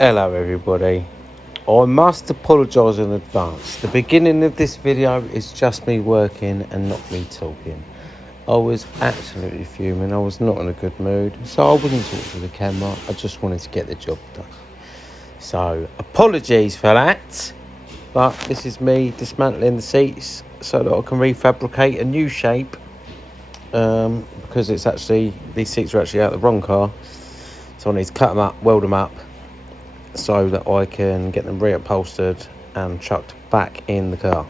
Hello everybody. I must apologise in advance. The beginning of this video is just me working and not me talking. I was absolutely fuming. I was not in a good mood, so I wasn't talking to the camera. I just wanted to get the job done. So apologies for that, but this is me dismantling the seats so that I can refabricate a new shape, because it's actually, these seats are actually out of the wrong car, so I need to cut them up, weld them up, so that I can get them reupholstered and chucked back in the car.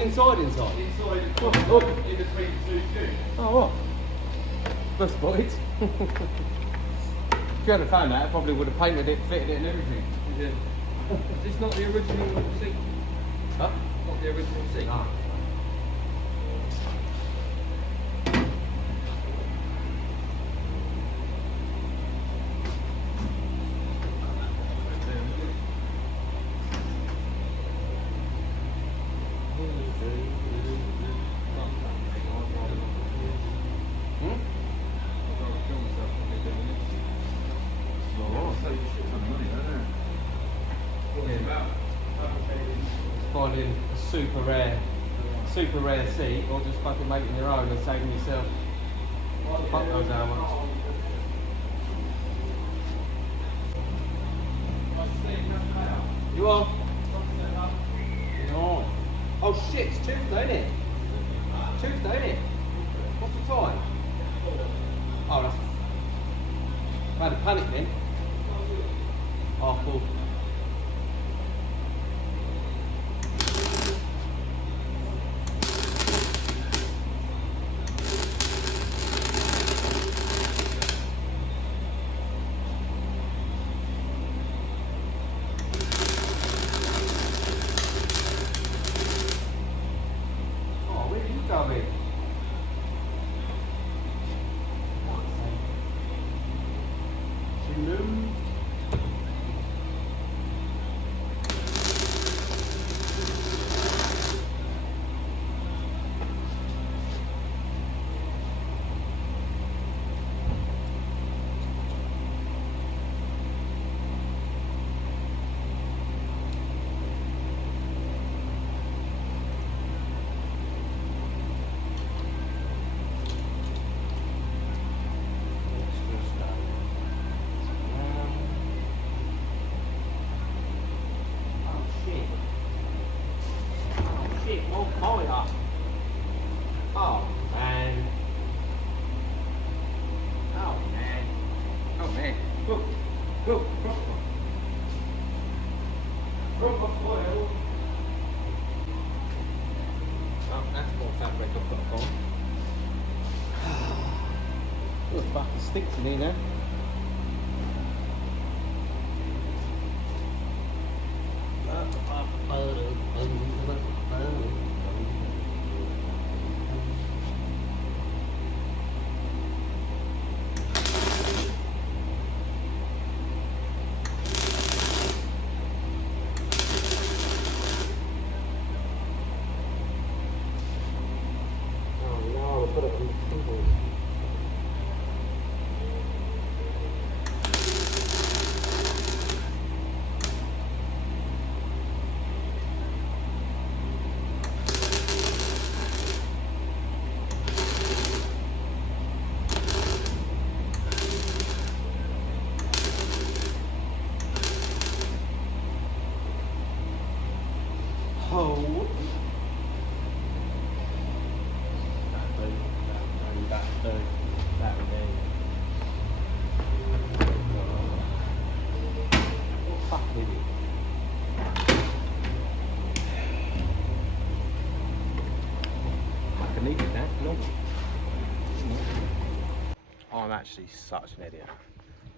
Inside. Oh, in between two tubes. Oh, what? That's spotted. If you hadn't found that, I probably would have painted it, fitted it and everything. Yeah. Is this not the original seat? Huh? Not See, no. Finding a super rare seat, or just fucking making your own and saving yourself fuck knows how much. You on? No. Oh shit, it's Tuesday, isn't it? Tuesday, isn't it? What's the time? Oh, that's... I had a panic then. Half full. Fucking sticks in here now. I'm actually such an idiot.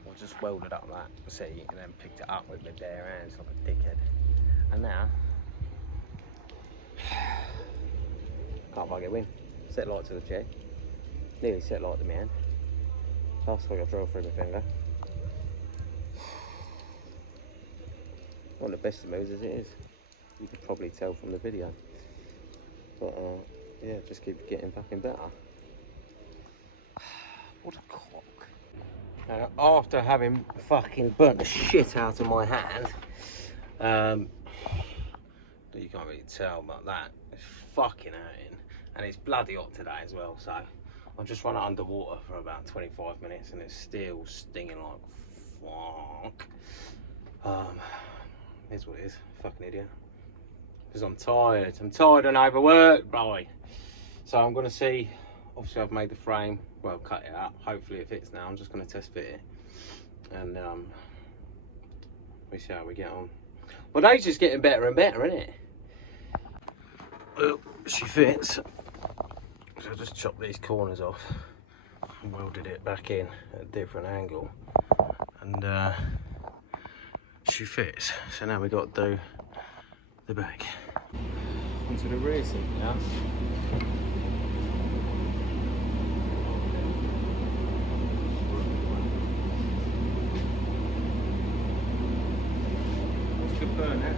I just welded up that seat and then picked it up with my bare hands like a dickhead. And now, can't fucking win. Set light to the chair. Nearly set light to my hand. Last week I drove through my finger. Not the best of moves as it is. You could probably tell from the video. But yeah, just keeps getting fucking better. What a cock. After having fucking burnt the shit out of my hand, you can't really tell, but that is fucking hurting. And it's bloody hot today as well, so I've just run it underwater for about 25 minutes and it's still stinging like fuck. Here's what it is, fucking idiot. Because I'm tired and overworked, boy. So I'm gonna see, obviously I've made the frame, well, cut it out, hopefully it fits now. I'm just gonna test fit it. And we see how we get on. Well, they're just getting better and better, isn't it? Well, she fits. So I just chopped these corners off and welded it back in at a different angle. And she fits. So now we got to do the back. onto the rear seat now. That's a good burn, eh?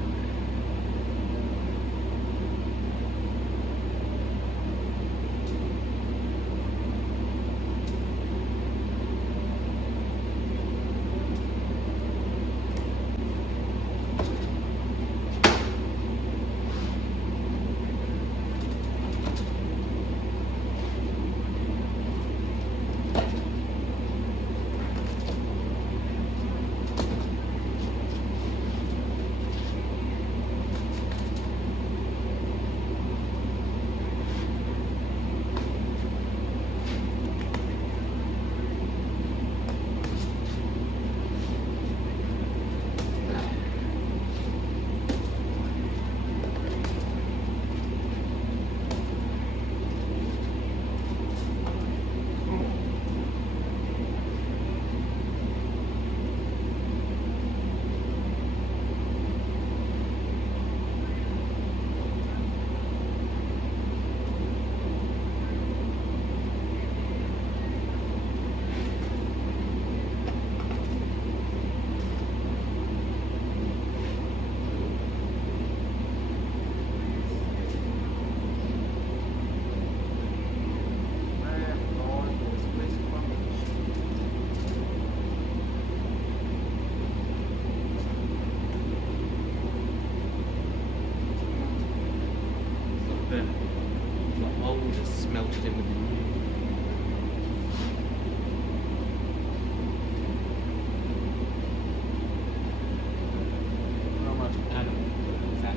The old just smelted in with the new. How much animal is that?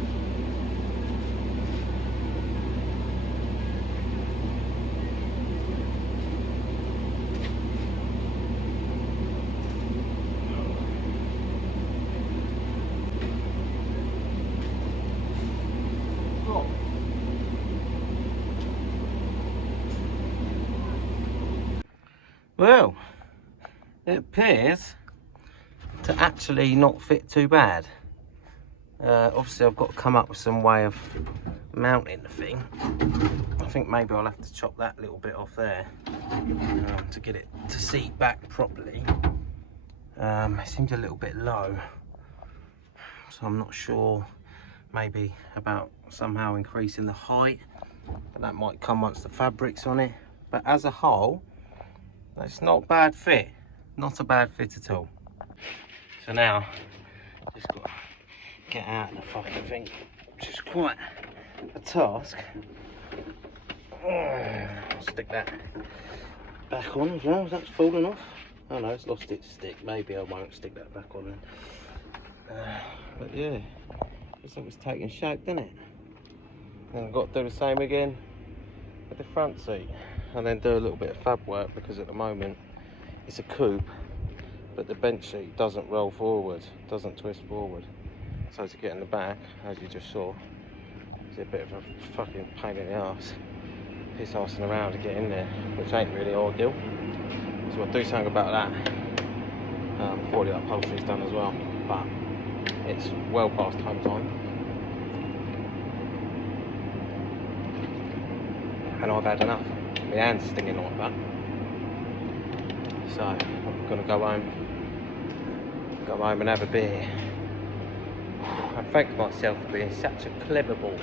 Well, it appears to actually not fit too bad. Obviously I've got to come up with some way of mounting the thing. I think maybe I'll have to chop that little bit off there to get it to seat back properly. It seems a little bit low, so I'm not sure. Maybe about somehow increasing the height, but that might come once the fabric's on it. But as a whole, it's not a bad fit, not a bad fit at all. So now, just got to get out of the fucking thing, which is quite a task. I'll stick that back on as well. That's fallen off. Oh no, it's lost its stick. Maybe I won't stick that back on then. But yeah, looks like it's taking shape, doesn't it? And I've got to do the same again with the front seat, and then do a little bit of fab work, because at the moment it's a coupe, but the bench seat doesn't roll forward, doesn't twist forward. So to get in the back, as you just saw, it's a bit of a fucking pain in the arse, piss arsing around to get in there, which ain't really ideal. So I'll do something about that before the upholstery's done as well. But it's well past home time, and I've had enough. My hand's stinging like that. So I'm gonna go home and have a beer. I thank myself for being such a clever boy.